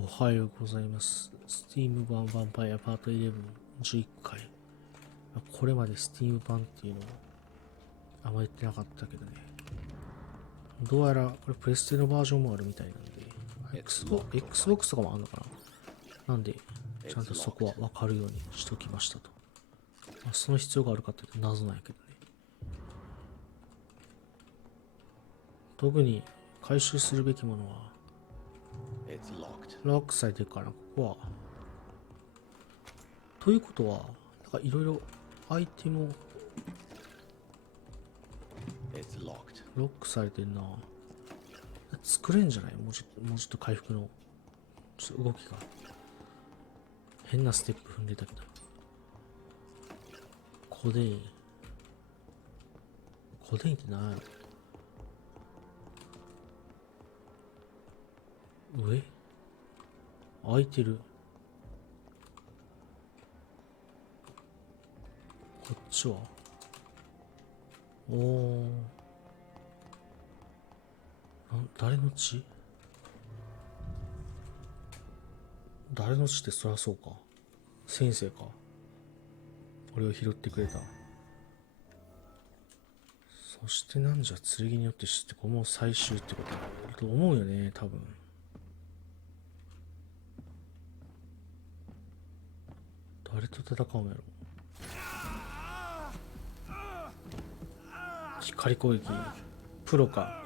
おはようございます。Steam 版ヴァンパイアパート11、11回。これまで Steam 版っていうのはあんま言ってなかったけどね。どうやらこれプレステのバージョンもあるみたいなんで、Xbox とかもあるのかな。なんで、ちゃんとそこはわかるようにしときましたと。その必要があるかっていうと謎なんやけどね。特に回収するべきものはロックされてるから、ここは。ということは、なんかいろいろアイテムをロックされてんな。作れんじゃない？もうちょっと回復のちょっと動きが変なステップ踏んでたけど。コデインって何やろ？上開いてる。こっちは誰の血？誰の血ってそりゃそうか。先生か。俺を拾ってくれた。そしてなんじゃ剣によって知ってこれも最終ってことだと思うよね、多分。誰と戦うんやろ。光攻撃プロか。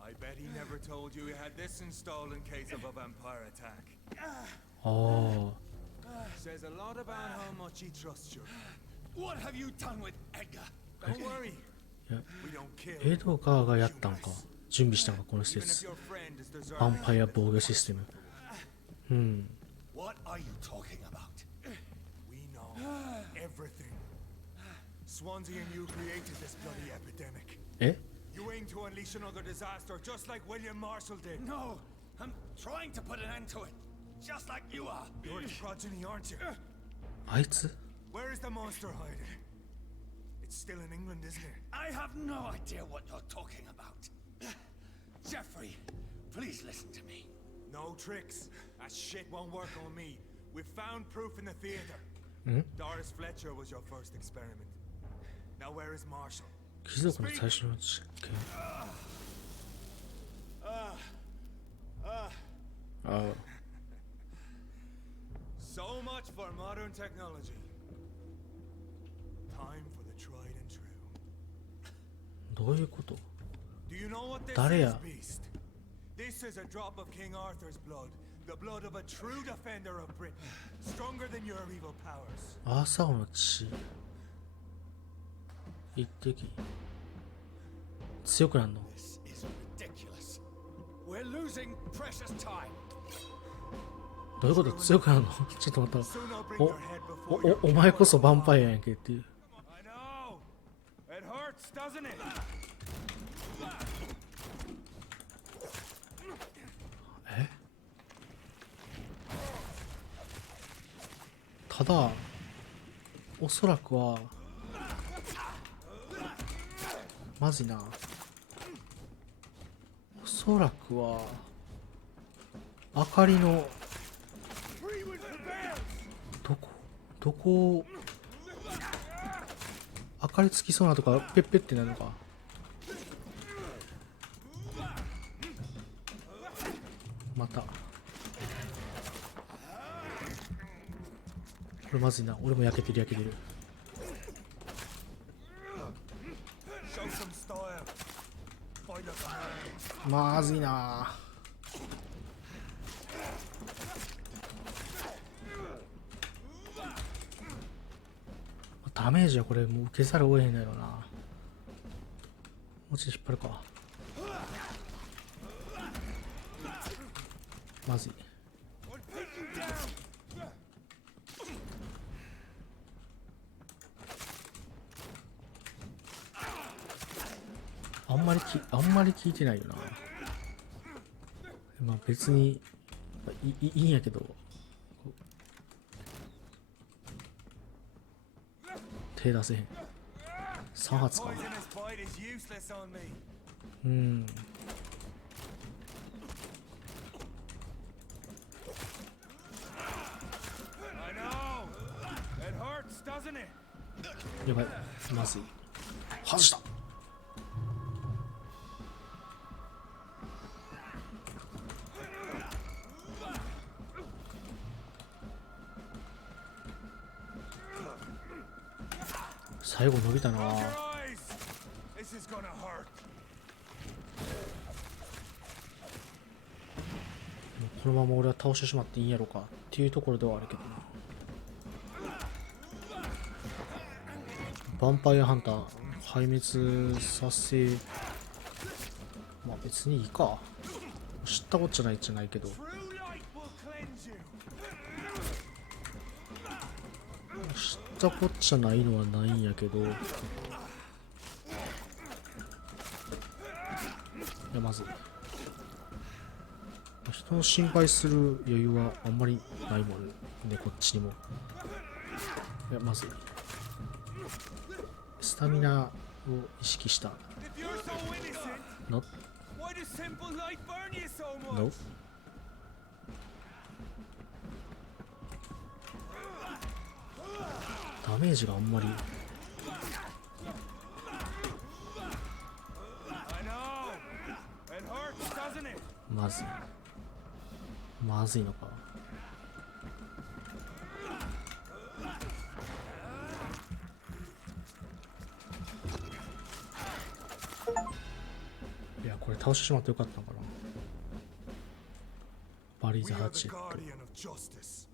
I bet he never told you he had this installed in case of a vampire attack. Says a lot about how much he trusts you. What have you done with Edgar? Don't worry. We don't kill. エドガーがやったんか。準備したんか、この施設。ヴァンパイア防御システム。What are you talking about? We know everything. Swansea and you created this bloody epidemic. えYou aim to unleash another disaster, just like William Marshall did. No, I'm trying to put an end to it, just like you are. You're its progeny, aren't you? あいつ Where is the monster hiding? It's still in England, isn't it? I have no idea what you're talking about. Jeffrey, please listen to me. No tricks. That shit won't work on me. We found proof in the theater. Doris Fletcher was your first experiment. Now where is Marshall? 貴族の最初の実験。So much for modern technology. Time for the tried and true. どういうこと？ Do you know what this 誰 is, や？ Beast? This is a drop of King Arthur's blood. The blood of a true defender of Britain. Stronger than your evil powers. アーサーの血。一滴。強くなるの？ This is ridiculous. We're losing precious time. どういうこと？強くなるの？ちょっと待った。お前こそヴァンパイアやんけっていう。I know. It hurts, doesn't it? え？ただおそらくはまずいな。おそらくは明かりのどこを明かりつきそうなとかペッペってなるのか。またこれまずいな。俺も焼けてる。まずいな。ダメージはこれもう受けざるを得へんだよな。もうちょっと引っ張るか。まずい。あんまり効いてないよな。まあ別にいいんやけど、手出せへん。3発か。 Poisonous bite is useless on me. うん。 I know. It hurts, doesn't it? やばい、まずい。外した。最後伸びたな。 Close your eyes. This is gonna hurt. このまま俺は倒してしまっていいんやろかっていうところではあるけどな。ヴァンパイアハンター壊滅させ、まあ別にいいか。知ったこっちゃないじゃないけど、 True light will cleanse you. 知ったこっちゃないのはないんやけど、いやまず人の心配する余裕はあんまりないもんね、こっちにも。いやまずい、スタミナを意識した。 If you're so innocent, No, why does simple light burn you so much? no. ダメージがあんまり。 I know. It hurts, doesn't it? まずい。まずいのか。いや、これ倒してしまってよかったのかな。バリーズ We ハ are チ the ェット。 guardian of justice.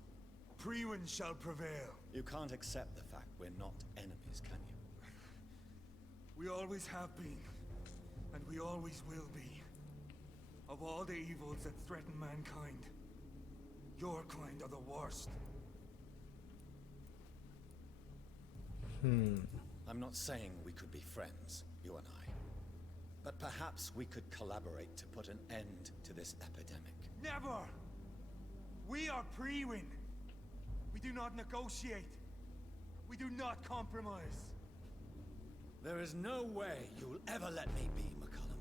Priwen shall prevail. You can't accept the fact we're not enemies, can you? We always have been, and we always will be. Of all the evils that threaten mankind, your kind are the worst. I'm not saying we could be friends, you and I. But perhaps we could collaborate to put an end to this epidemic. Never! We are Priwen. We do not negotiate. We do not compromise. There is no way you'll ever let me be, McCullum.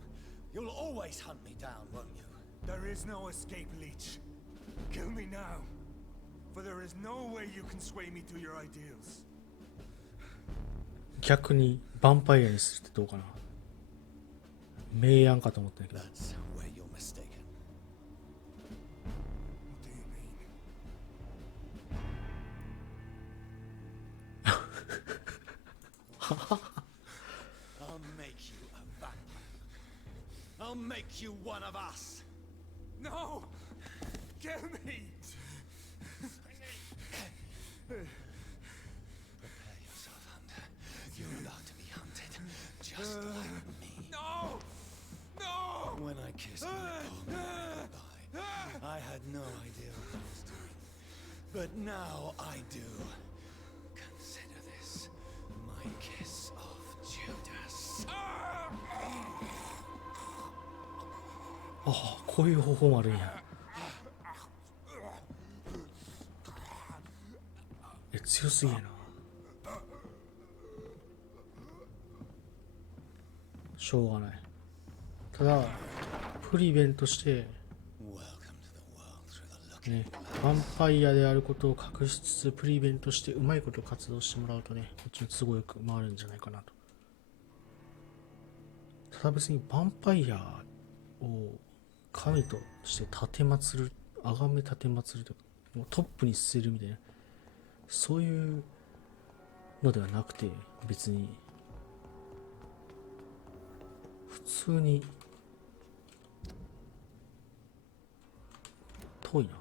You'll always hunt me down, won't you? There is no escape, Leech. Kill me now. For there is no way you can sway me to your ideals. 逆にヴァンパイアにするってどうかな。明暗かと思ったんだけど。 That's where you're mistaken. What do you mean? I'll make you a vampire. I'll make you one of us. No! Kill me! Prepare yourself, Hunter. You're about to be hunted, just like me. No! No! When I kissed my poor man goodbye, I had no idea what I was doing. But now I do. Consider this my kiss of Judas. ああ、こういう方法もあるんや。強すぎやな。しょうがない。ただプリベンとしてね、ヴァンパイアであることを隠しつつプリベンとしてうまいこと活動してもらうとね、こっちの都合よく回るんじゃないかなと。ただ別にヴァンパイアを神として奉る、崇め奉るとか、もうトップに据えるみたいな、そういうのではなくて、別に普通に遠いな。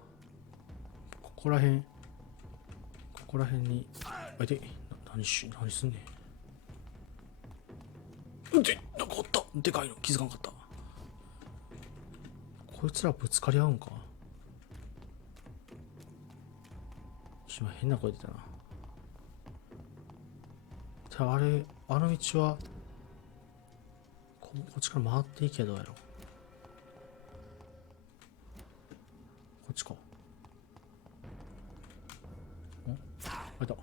ここら辺に、あで、何すんねん。で、なんかおった。でかいの気づかなかった。こいつらぶつかり合うんか。今変な声出たな。ただあの道はこっちから回っていけばどうやろう。こっちか。あいた。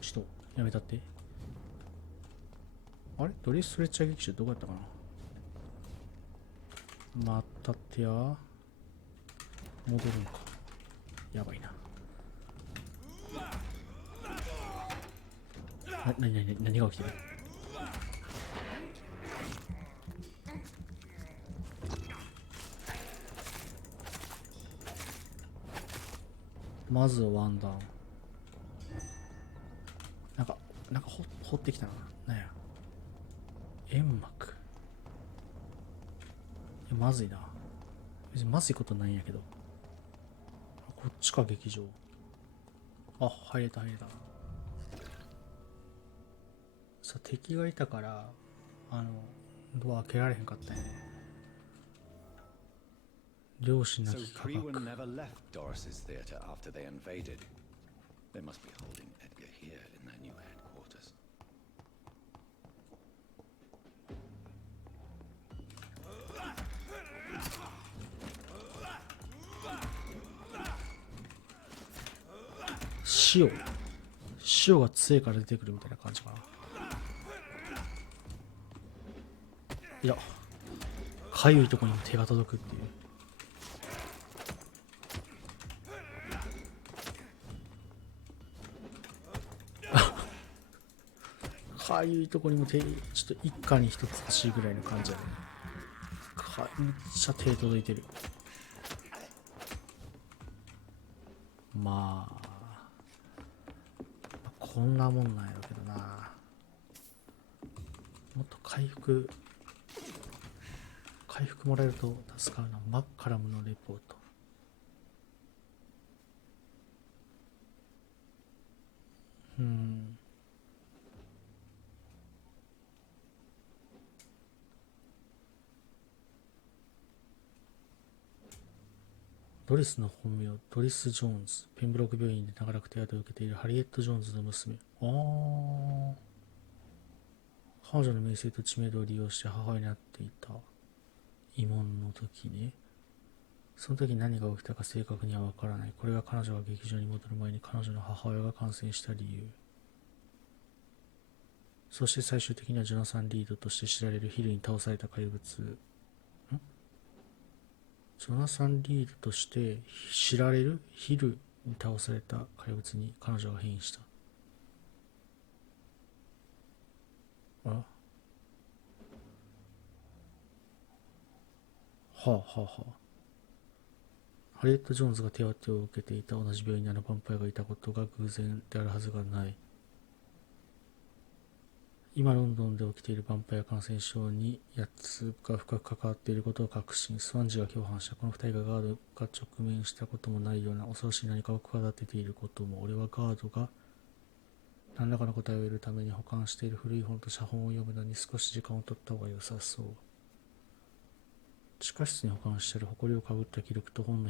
ちょっとやめたって。あれドリストレッチャー劇場どこやったかな。またってや。戻るんか。やばいな。何が起きてる。まずはワンダウン。なんか掘ってきたな。なんや。煙幕。いやまずいな。別にまずいことないんやけど。こっちか、劇場。あ、入れた。さ、敵がいたから、ドア開けられへんかったんやね。漁師な So き科 Freeman 学。 never left Doris's theater after they invaded. They must be holding Edgar here in their new headquarters. 塩が杖から出てくるみたいな感じかな。いや、かゆいとこにも手が届くっていう。かゆいとこにも手、ちょっと一家に一つ欲しいぐらいの感じやね。めっちゃ手届いてる。まあこんなもんなんやろうけどな。もっと回復もらえると助かるな。マッカラムのレポート。ドリスの本名、ドリス・ジョーンズ。ペンブロック病院で長らく手当てを受けているハリエット・ジョーンズの娘。彼女の名声と知名度を利用して母親になっていた慰問の時ね。その時何が起きたか正確にはわからない。これが彼女が劇場に戻る前に彼女の母親が感染した理由。そして最終的にはジョナサン・リードとして知られるヒルに倒された怪物。ジョナサン・リードとして知られるヒルに倒された怪物に彼女が変異した。ハリエット・ジョーンズが手当てを受けていた同じ病院にヴァンパイアがいたことが偶然であるはずがない。今ロンドンで起きているヴァンパイア感染症に8つが深く関わっていることを確信。スワンジが共犯した。この2人がガードが直面したこともないような恐ろしい何かを企てていることも。俺はガードが何らかの答えを得るために保管している古い本と写本を読むのに少し時間を取った方が良さそう。地下室に保管している埃をかぶった記録と本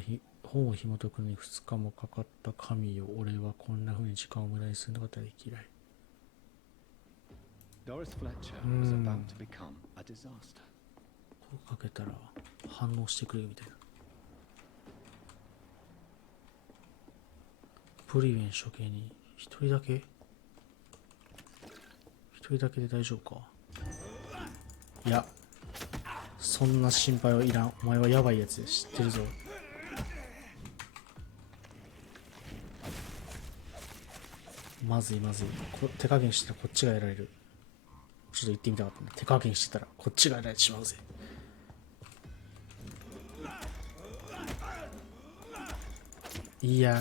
を紐解くのに2日もかかった神よ。俺はこんな風に時間を無駄にするのが大嫌い。Doris Fletcher was about to become a disaster. こうかけたら反応してくれるみたいな。プリウェン処刑に一人だけで大丈夫か。いや、そんな心配はいらん。お前はやばいやつで知ってるぞ。まずい。手加減してたらこっちがやられる。ちょっと言ってみたかったね。手加減してたらこっちがやられてしまうぜ。いや、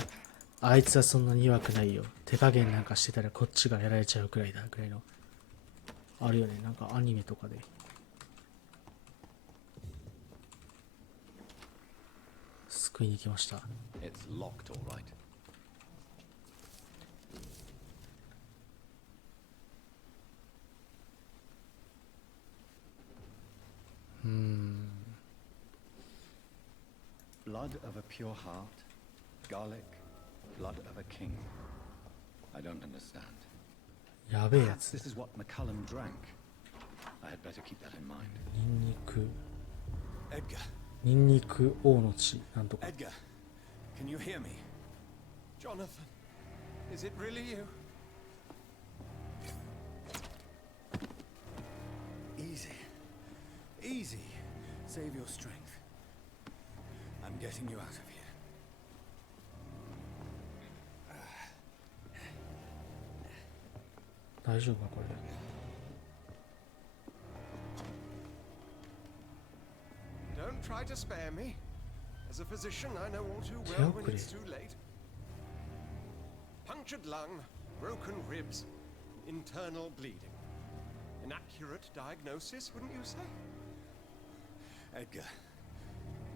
あいつはそんなに弱くないよ。手加減なんかしてたらこっちがやられちゃうくらいだぐらいの。あるよね、なんかアニメとかで。救いに行きました。It's locked, all right. Blood of a pure heart, garlic, blood of a king. I don't understand. やべえや Perhaps つ。 this is what McCullum drank. I had better keep that in mind. ニンニク王の血なんとか。 Edgar, can you hear me? Jonathan, is it really you? Easy. Save your strength. I'm getting you out of here. 大丈夫かこれ。Don't try to spare me. As a physician, I know all too well when it's too late. Punctured lung, broken ribs, internal bleeding. An accurate diagnosis, wouldn't you say? Edgar,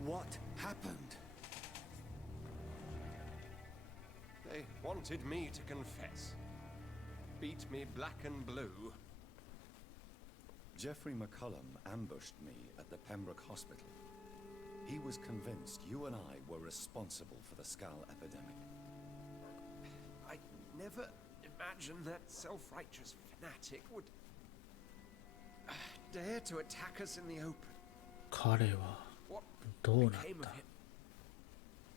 what happened? They wanted me to confess. Beat me black and blue. Jeffrey McCullum ambushed me at the Pembroke Hospital. He was convinced you and I were responsible for the skull epidemic. I never imagined that self-righteous fanatic would dare to attack us in the open. 彼は What どうなっ became of た？ him?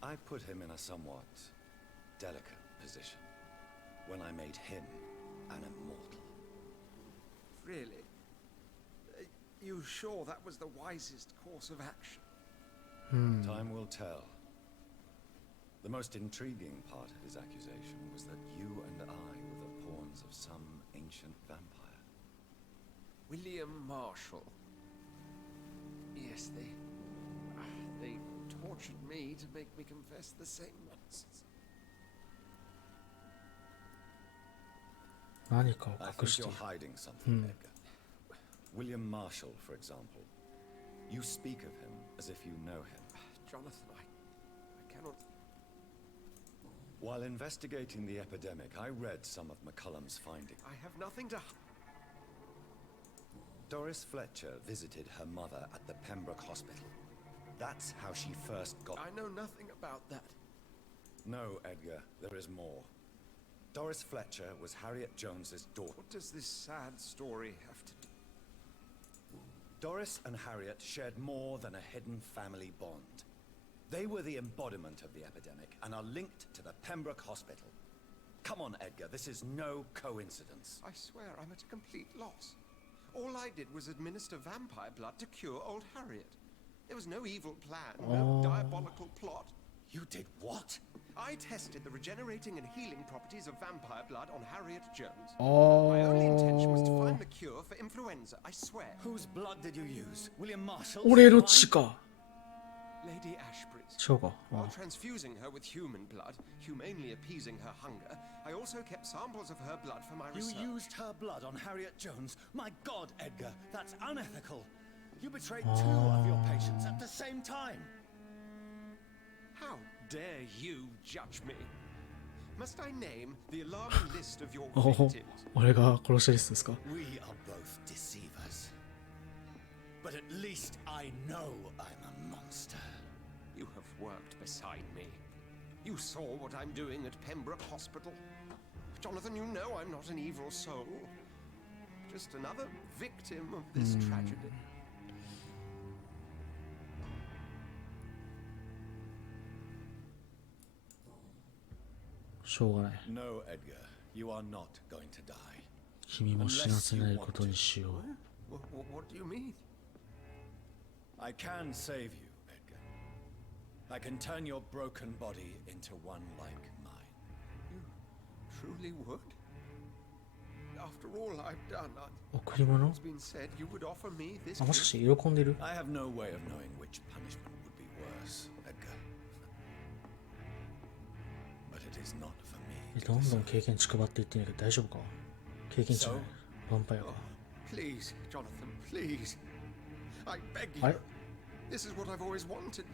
I put him in a somewhat delicate position when I made him an immortal. Really? You sure that was the wisest course of action? Time will tell. The most intriguing part of his accusation was that you and I were the pawns of some ancient vampire. William Marshall. Yes, they tortured me to make me confess the same nonsense. 何かを I 隠 think して you're いる。 hiding something, Edgar. William Marshall, for example. You speak of him as if you know him. Jonathan, I cannot... While investigating the epidemic, I read some of McCullum's findings. I have nothing to... Doris Fletcher visited her mother at the Pembroke Hospital. That's how she first got... I know nothing about that. No, Edgar, there is more. Doris Fletcher was Harriet Jones's daughter. What does this sad story have to do? Doris and Harriet shared more than a hidden family bond. They were the embodiment of the epidemic and are linked to the Pembroke Hospital. Come on, Edgar, this is no coincidence. I swear I'm at a complete loss. All I did was administer vampire blood to cure old Harriet. There was no evil plan, no diabolical plot. You did what? I tested the regenerating and healing properties of vampire blood on Harriet Jones. あ My only intention was to あ find the cure for influenza, I swear. Whose blood did you use? William Marshall? 俺の血か。 Lady Ashbury's. そうか。 While transfusing her with human blood, humanely appeasing her hunger, I also kept samples of her blood for my You research. used her blood on Harriet Jones? My God, Edgar, that's unethical. You betrayed two of your patients at the same time. How dare you judge me? Must I name the alarming list of your お victims? 俺が殺したリストですか？ We are both deceivers. But at least I know I'm a monster. You have worked beside me. You saw what I'm doing at Pembroke Hospital. Jonathan, you know I'm not an evil soul. Just another victim of this tragedy. しょうがない。 No, Edgar, you are not going to die. 君も死なせないことにしよう。 What do you mean? I can save you, Edgar. I can turn your broken body into one like mine. You truly would? After all I've done, 贈り物？ it's been said you would offer me this あ、もしか gift. して喜んでる？ I have no way of knowing which punishment would be worse, Edgar. But it is not for me. どんどん経験値配っていってんだけど大丈夫か？経験値じゃない。ヴァンパイアか。 Please, Jonathan, please. I beg you. あれ？ This is what I've always wanted.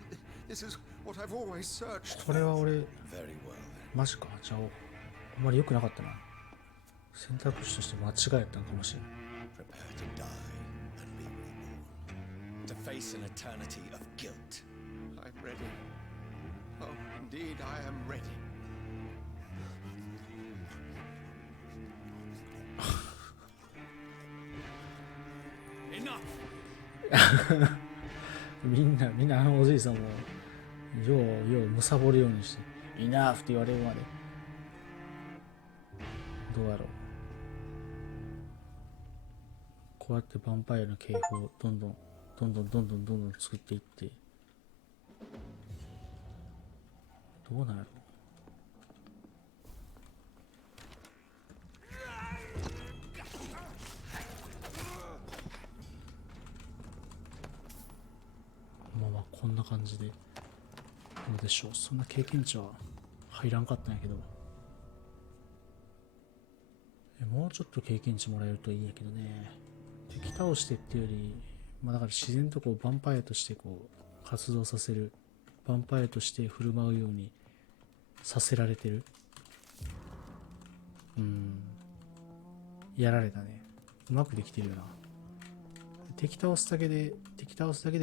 This is what I've always searched これは for. 俺、 Very well then. マジか。じゃあ、あんまり良くなかったな。選択肢として間違えたのかもしれない。 Prepare to die and be reborn. To face an eternity of guilt. I'm ready. Oh, indeed, I am ready. Enough! みんなあのおじいさんも、ようむさぼるようにして、いなーって言われるまで。どうやろう。こうやってヴァンパイアの警報をどんどんどんどん作っていって、どうなんやろ。まあこんな感じでどうでしょう。そんな経験値は入らんかったんやけど、もうちょっと経験値もらえるといいんやけどね。敵倒してっていうより、まあだから自然とこうヴァンパイアとしてこう活動させる、ヴァンパイアとして振る舞うようにさせられてる。やられたね。うまくできてるよな。敵倒すだけで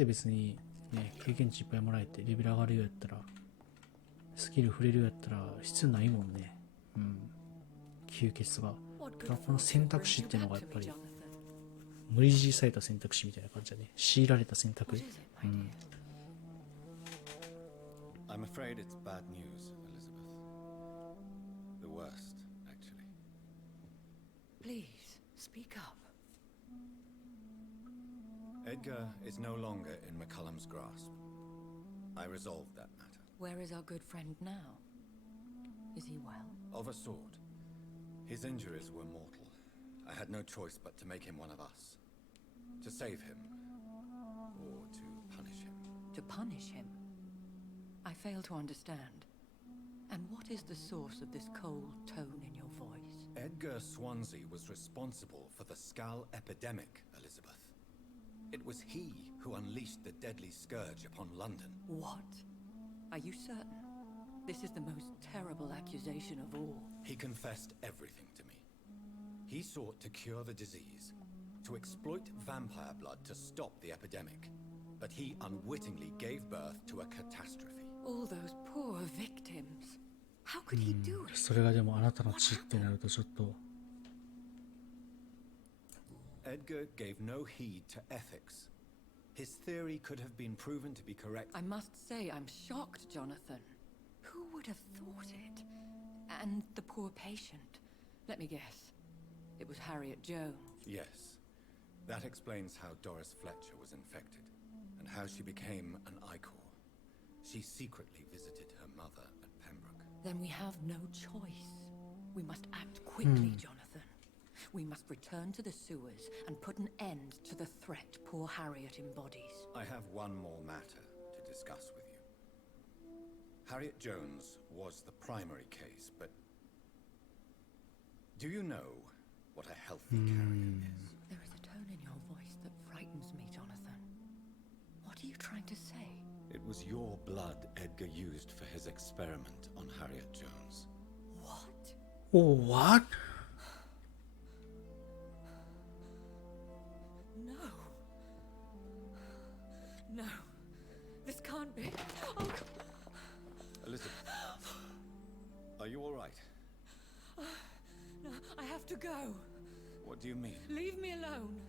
別にね、経験値いっぱいもらえてレベル上がるようやったら、スキル触れるようやったら必要ないもんね。吸血が。この選択肢っていうのがやっぱり無理強いされた選択肢みたいな感じだね。強いられた選択。I'm afraid it's bad news, Elizabeth. The worst, actually. Please, speak up. Edgar is no longer in McCullum's grasp. I resolved that matter. Where is our good friend now? Is he well? Of a sort. His injuries were mortal. I had no choice but to make him one of us. To save him. Or to punish him. To punish him? I fail to understand. And what is the source of this cold tone in your voice? Edgar Swansea was responsible for the Skull epidemic, Elizabeth. It was he who unleashed the deadly scourge upon London. What? Are you certain? This is the most terrible accusation of all. He confessed everything to me. He sought to cure the disease, to exploit vampire blood to stop the epidemic. But he unwittingly gave birth to a catastrophe. All those poor victims. How could he do it? それがでもあなたの血ってなるとちょっと。Edgar gave no heed to ethics. His theory could have been proven to be correct. I must say I'm shocked, Jonathan. Who would have thought it? And the poor patient. Let me guess. It was Harriet Jones. Yes. That explains how Doris Fletcher was infected, and how she became an Icor. She secretly visited her mother at Pembroke. Then we have no choice. We must act quickly, Jonathan. We must return to the sewers and put an end to the threat poor Harriet embodies. I have one more matter to discuss with you. Harriet Jones was the primary case, but do you know what a healthy carrier is? There is a tone in your voice that frightens me, Jonathan. What are you trying to say? It was your blood Edgar used for his experiment on Harriet Jones. What? Oh, what? No. No. This can't be. Oh, Elizabeth, are you all right? no, I have to go. What do you mean? Leave me alone.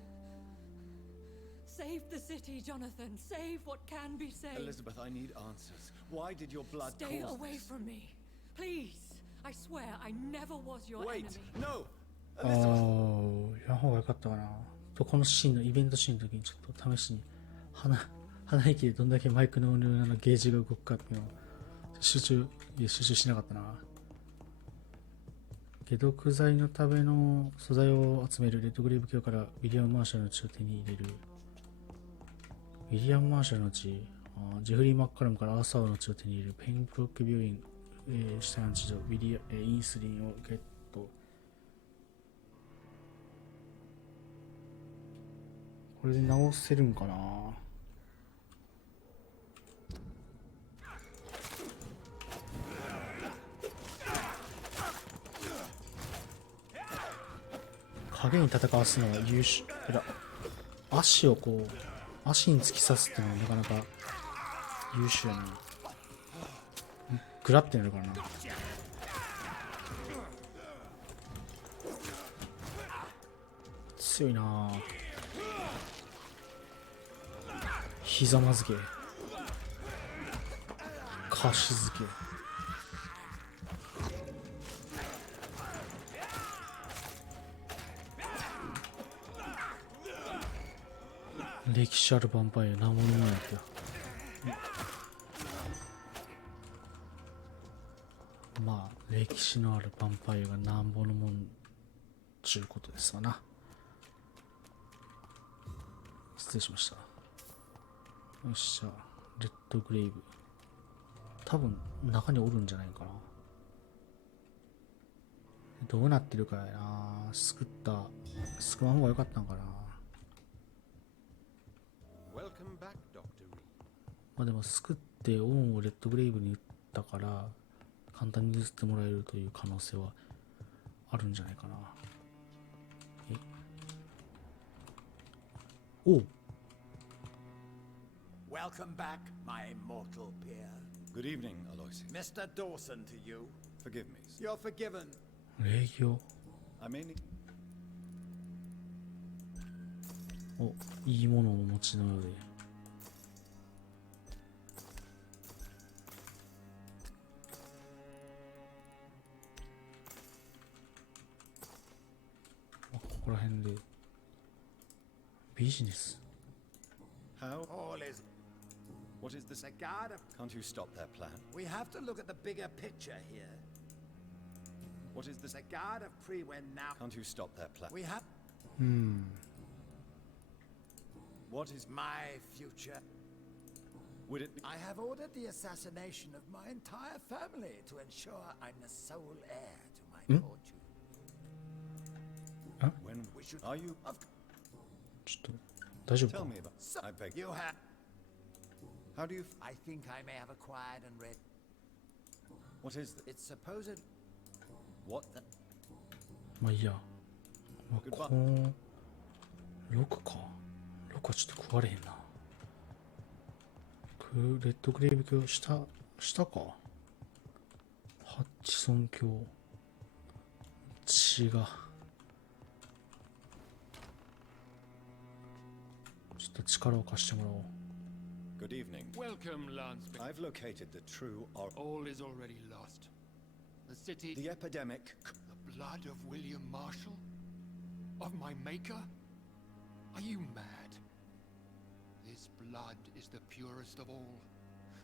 Save the city, Jonathan. Save what can be saved. Elizabeth, I need answers. Why did your blood Stay cause away this? from me. Please. I swear I never was your Wait, enemy. no! ああ、やらん方がよかったかな。とこのシーンのイベントシーンの時にちょっと試しに鼻息でどんだけマイクの音量のゲージが動くかっていうのを集中しなかったな。解毒剤のための素材を集めるレッドグリーブ卿からウィリアム・マーシャルの血を手に入れる。ウィリアム・マーシャルの血、ジェフリー・マッカラムからアーサーの血を手に入れる。ペンブロック病院、死体の治療、インスリンをゲット。これで直せるんかな。影に戦わすのが優秀だ。足をこう足に突き刺すっていうのはなかなか優秀やな。グラってなるからな。強いな。ひざまずけ、かしづけ。歴史あるヴァンパイア何者なんやけど。まあ歴史のあるヴァンパイアがなんぼのもんちゅうことですわな。失礼しました。よっしゃ、レッドグレイブ。多分中におるんじゃないかな。どうなってるかやな。救わん方が良かったんかな。まあでも救ってオンをレッドグレイブに打ったから簡単に譲ってもらえるという可能性はあるんじゃないかな。おう。Welcome back, my mortal peer. Good evening, Aloysius. Mr. Dawson to you. Forgive me. You're forgiven. 礼儀を。 I may need... お、いいものをお持ちのようで。ここら辺でビジネス。 How? All is What is this? the guard of... Can't you stop their plan? We have to look at the bigger picture here. What is this? The guard of Prewen now... Can't you stop their plan? We have... What is... My future. Would it be... I have ordered the assassination of my entire family to ensure I'm the sole heir to my fortune. When... We should... Are you... Of... ちょっと大丈夫 Tell か。 me about... So, I beg... you have... How do you... I think I may have acquired and read... What is this? It's supposed... What? まあいいや。まあ、この6か。6はちょっと食われへんな。レッドグレイブ卿下か。ハッチソン卿。血が。ちょっと力を貸してもらおう。Good evening. Welcome, Lance. I've located the true... All is already lost. The city... The epidemic... The blood of William Marshall? Of my maker? Are you mad? This blood is the purest of all.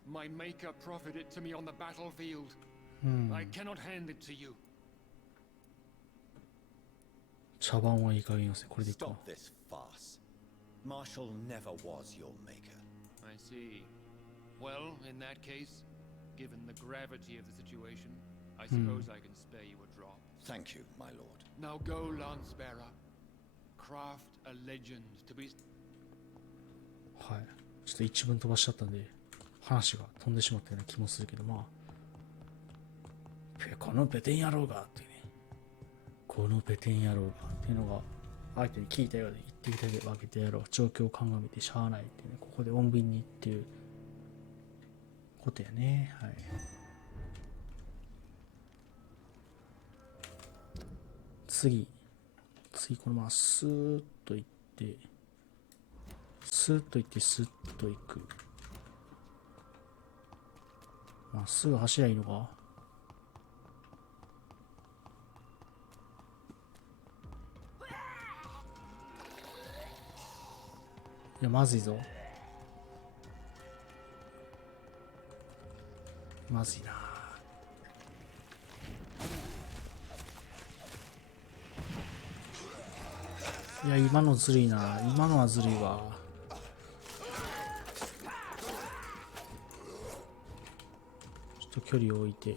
My maker proffered it to me on the battlefield. I cannot hand it to you. 茶番はいい加減よせ。これでいいか。 Stop this farce. Marshall never was your maker. I see. Well, in that case, given the gravity of the situation, I suppose I can spare you a drop. Thank you, my lord. Now go, Lance-bearer. Craft a legend to be... はい。ちょっと一文飛ばしちゃったんで、話が飛んでしまったような気もするけど、まあ。このペテン野郎がってね。このペテン野郎がっていうのが、相手に聞いたようで言ってきたわけでやろう。状況を鑑みてしゃあないってね。ここで穏便にっていうことやね。はい。次このままスーッと行ってスーッと行ってスーッと行く。まっすぐ走りゃいいのか。いやまずいぞ。まずいな。いや今のずるいな。今のはずるいわ。ちょっと距離を置いて。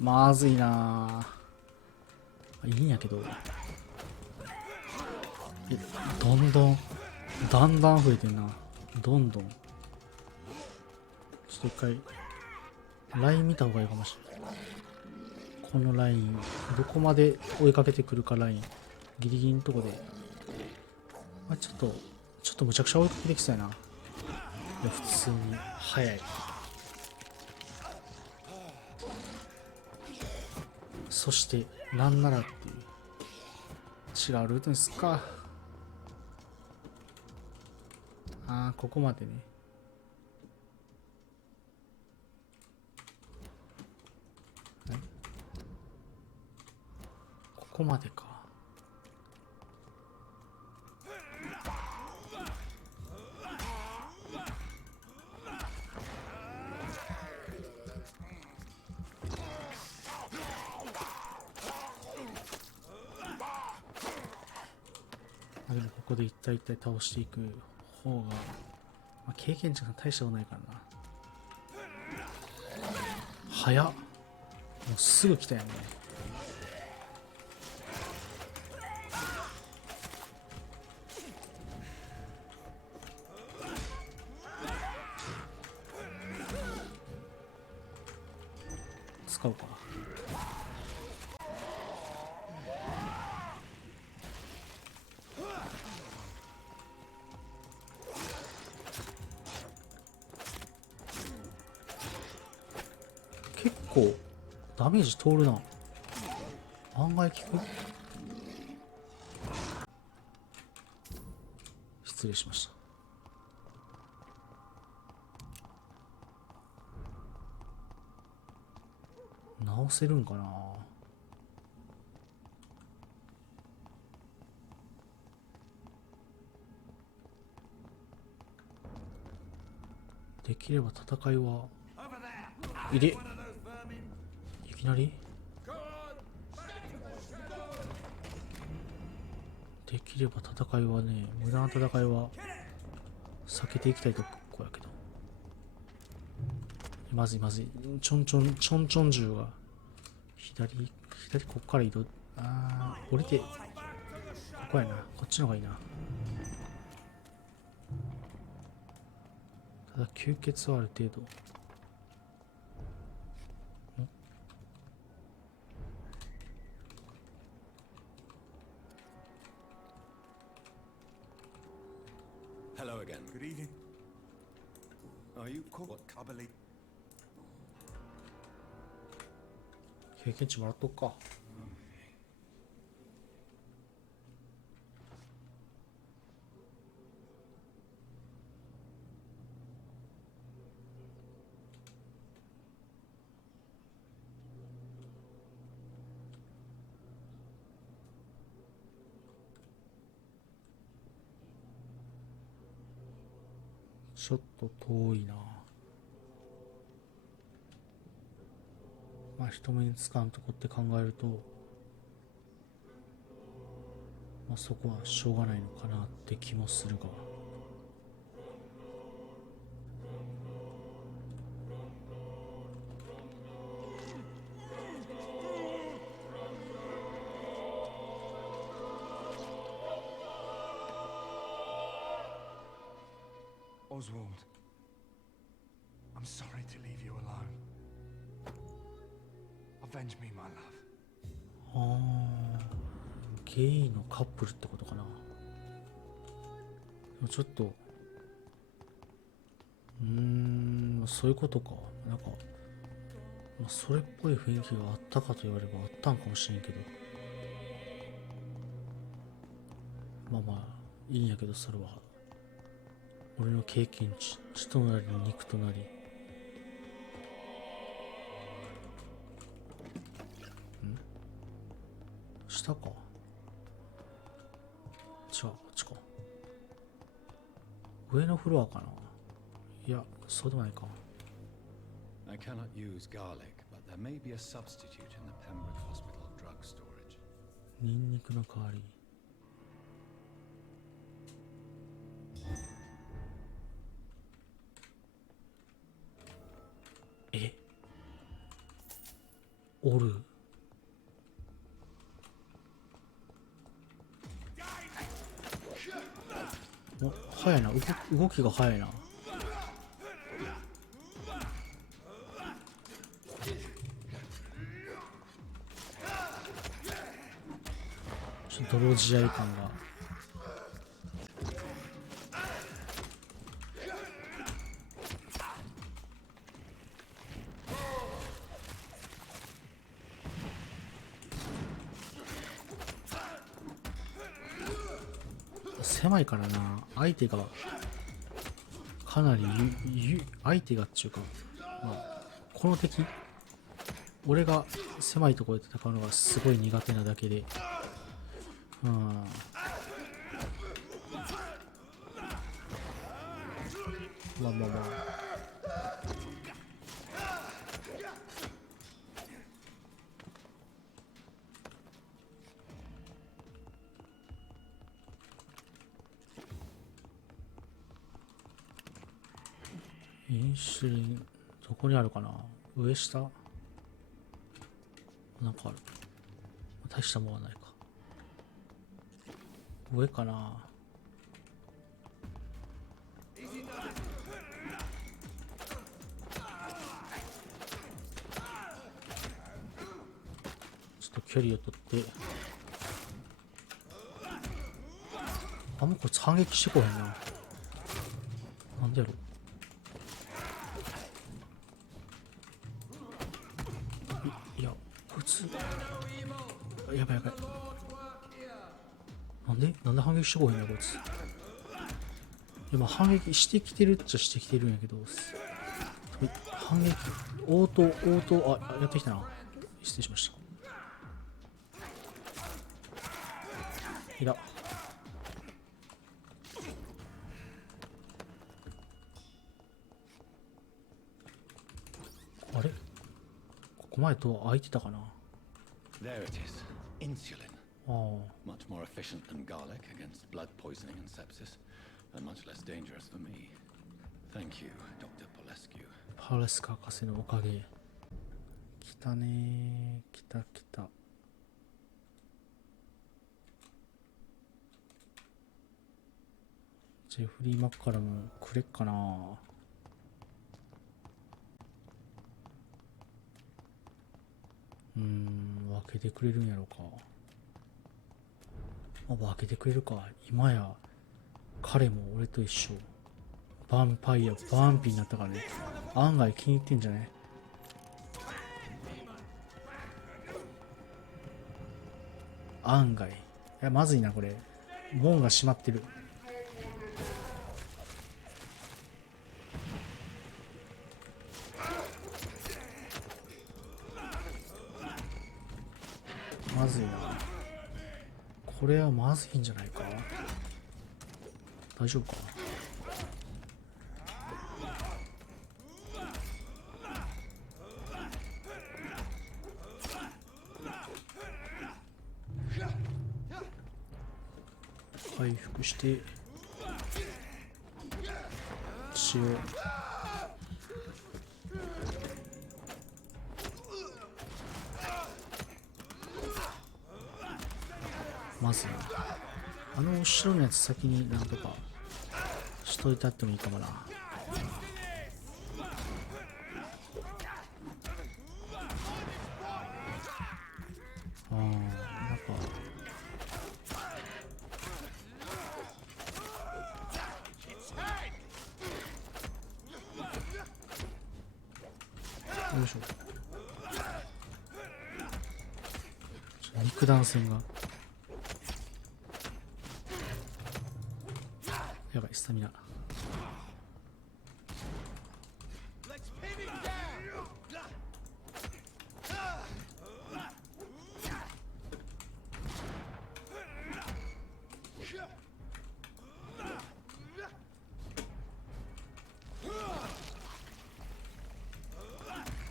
まずいな。いいんやけど。だんだん増えてんな。どんどん。ちょっと一回ライン見た方がいいかもしれない。このラインどこまで追いかけてくるか。ラインギリギリのとこで、ちょっとむちゃくちゃ追いかけてきそうやな。いや普通に速い。そしてなんならっていう違うルートにすっか。ここまでね。ここまでか。でもここで一体一体倒していく方が、経験値が大したことないからな。早っ。もうすぐ来たよね。使うか。結構ダメージ通るな。案外効く。失礼しました。直せるんかな。できれば戦いは入れ。いきなりできれば戦いはね、無駄な戦いは避けていきたいとこやけど、まずいまずい。ちょんちょん銃が左こっから移動。降りてここやな。こっちの方がいいな。ただ吸血はある程度。Hello again. Good evening. Are you caught? I believe. 経験値もらっとくか。ちょっと遠いな。人目につかんとこって考えると、そこはしょうがないのかなって気もするが。Oswald, I'm sorry to leave you alone. Avenge me, my love. ゲイのカップルってことかな。ちょっとそういうことか。なんか、それっぽい雰囲気があったかと言わればあったんかもしれんけど、いいんやけど、それは俺の経験値、血となり肉となり。下か。違う、こっちか。上のフロアかな。いや、そうでもないか。I cannot use garlic, but there may be a substitute in the Pembroke Hospital drug storage. ニンニクの代わり。おる。早いな。動きが早いな。ちょっと泥仕合感が。狭いからな。相手がかなり相手がっていうか、この敵俺が狭いところで戦うのがすごい苦手なだけで、まあまあまあインシュリンどこにあるかな。上下なんかある。大したもんはないか。上かな。ちょっと距離を取って。あ、もうこいつ反撃してこへんな。なんでやろ。いや、こいつやばいやばい。なんで反撃してこへんのこいつ。いや、まあ反撃してきてるっちゃしてきてるんやけど、反撃応答あ、やってきたな。失礼しました。いや、あれ、ここ前と開いてたかな。 There it is. Insulin. ああ、 Much more efficient than garlic against blood poisoning and sepsis, and much less dangerous for me. Thank you, Dr. Polescu. パレスカ博士のおかげ。来たねー、来た来た。ジェフリー・マッカラムくれっかな。分けてくれるんやろうか。分けてくれるか。今や彼も俺と一緒。ヴァンパイア、バンピーになったからね。案外気に入ってんじゃね。案外。いや、まずいな、これ。門が閉まってる。まずいな。これはまずいんじゃないか。大丈夫か。回復して血をまずあの後ろのやつ先になんとかしといてあってもいいかもな。なんかよいしょ。肉弾戦がやばい。スタミナ。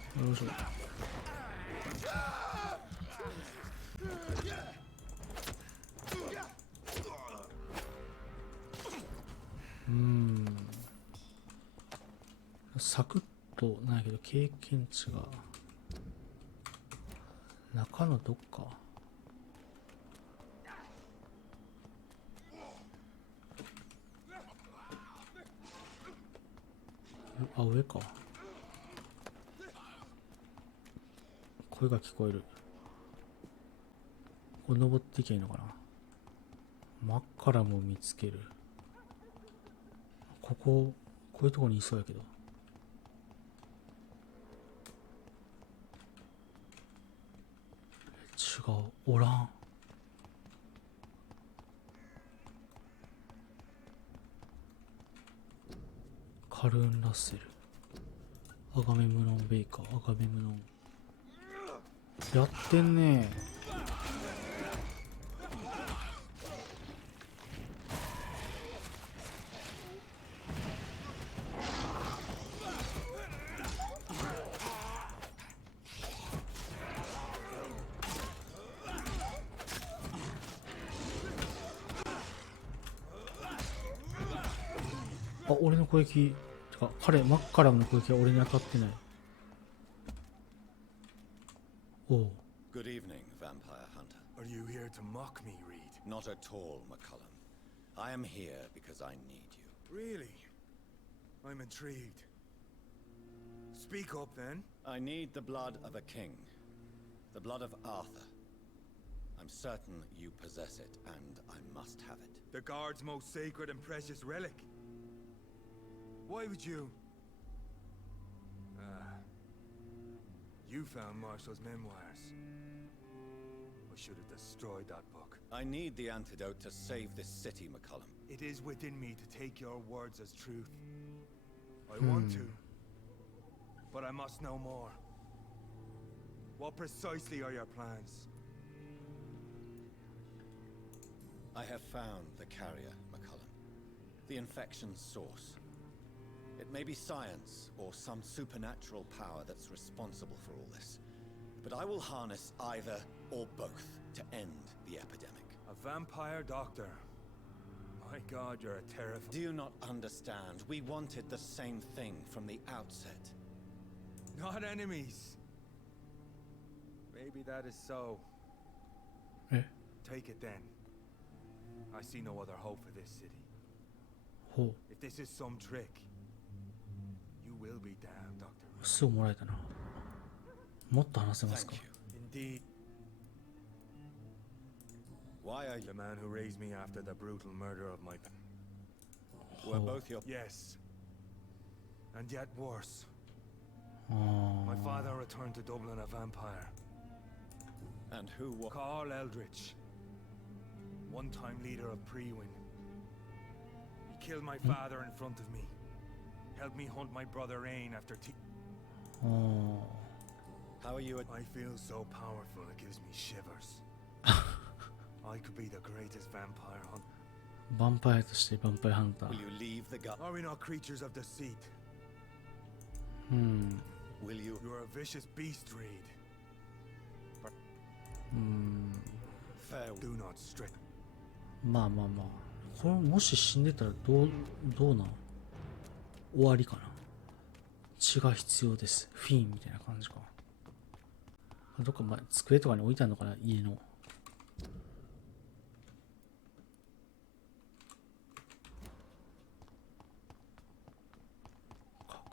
よいしょ。サクッとないけど経験値が中のどっか。あ、上か。声が聞こえる。これ登っていけばいいのかな。真っからも見つける。こういうとこにいそうやけど。違う、おらん。カルーン・ラッセル、アガメムノン・ベイカー、アガメムノン。やってんね。あ、俺の攻撃、てかマッカラムの攻撃は俺に当たってない。おう。 Good evening, vampire hunter. Are you here to mock me, Reed? Not at all, McCullum. I am here because I need you. Really? I'm intrigued. Speak up, then. I need the blood of a king. The blood of Arthur. I'm certain you possess it, and I must have it. The guard's most sacred and precious relic. Why would you? You found Marshall's memoirs. I should have destroyed that book. I need the antidote to save this city, McCullum. It is within me to take your words as truth. I want to, but I must know more. What precisely are your plans? I have found the carrier, McCullum. The infection's source. It may be science or some supernatural power that's responsible for all this. But I will harness either or both to end the epidemic. A vampire doctor. My God, you're a terrifying... Do you not understand? We wanted the same thing from the outset. Not enemies. Maybe that is so. Eh? Take it then. I see no other hope for this city. ほう。 If this is some trick, you will be damned, Doctor. すぐもらえたな。もっと話せますか。 Thank you. Indeed. Why are The you... man who raised me after the brutal murder of my... Were both your... Yes. And yet worse. あ My father returned to Dublin a vampire. And who were... Carl Eldritch. One-time leader of Prewin. He killed my father in front of me. Helped me hunt my brother Ain afterあ。 How are you... I feel so powerful it gives me shivers. I could be the greatest vampire hunter. ヴァンパイアとしてヴァンパイアハンター。 Will you leave the gut? Are we not creatures of deceit? うん。 Will you... You are a vicious beast, Reed. うん。 Farewell. Do not stray. まあまあまあ。これもし死んでたらどうなん終わりかな。血が必要です。フィンみたいな感じか。どっか机とかに置いてあるのかな家の。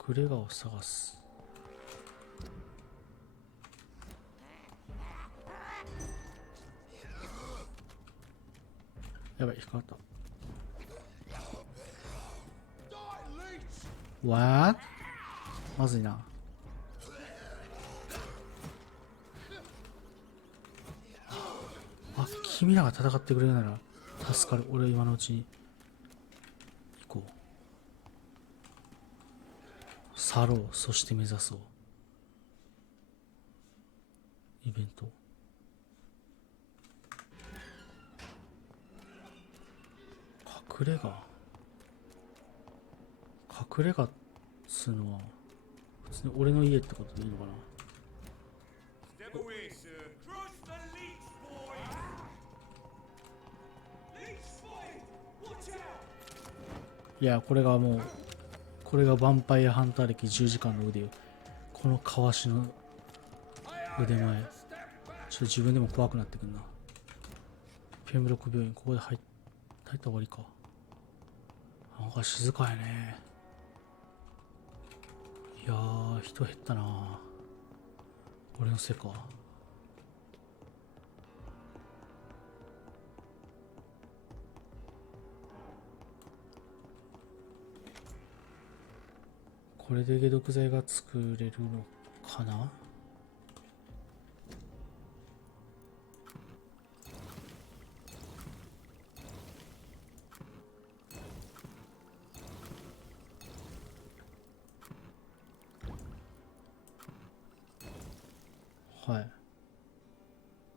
隠れ家を探す。やばい、引っかかった。What? まずいな。あ、君らが戦ってくれるなら助かる。俺は今のうちに行こう。去ろう、そして目指そう。イベント。隠れ家。隠れ家っつうのは普通に俺の家ってことでいいのかな。 Step away, sir. Crush the leech, boy! Leech, boy! Watch out! いや、これがもう、これがヴァンパイアハンター歴10時間の腕よ。このかわしの腕前。ちょっと自分でも怖くなってくんな。ペンブロック病院、ここで入った終わりか。なんか静かやね。いやー、人減ったな。俺のせいか。これで解毒剤が作れるのかな。はい。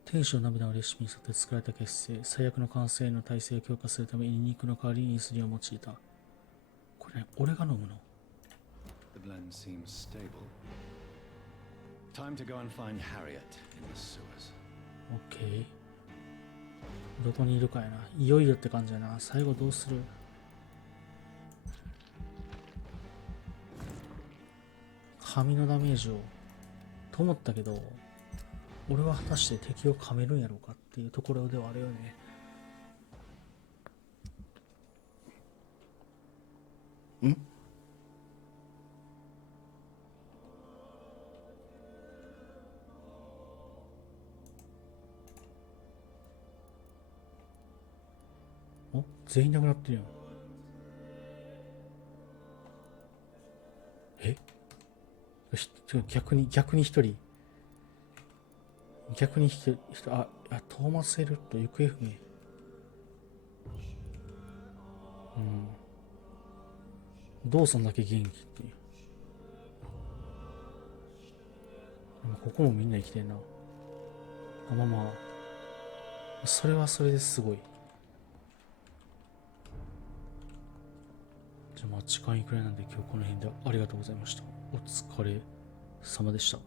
天使の涙のレシピに沿って作られた結成、最悪の感染への耐性を強化するためにニンニクの代わりにインスリンを用いた。これ、ね、俺が飲むの？ The blend seems stable. Time to go and find Harriet in the sewers. オッケー。どこにいるかやな。いよいよって感じやな。最後どうする？紙のダメージをと思ったけど、俺は果たして敵を噛めるんやろうかっていうところではあるよね。お、全員なくなってるやん。え？逆に一人。逆にトーマス・エルット、行方不明。ドーソンだけ元気っていう。でもここもみんな生きてんな。まあ、それはそれですごい。じゃあまあ時間いくらいなんで今日この辺でありがとうございました。お疲れ様でした。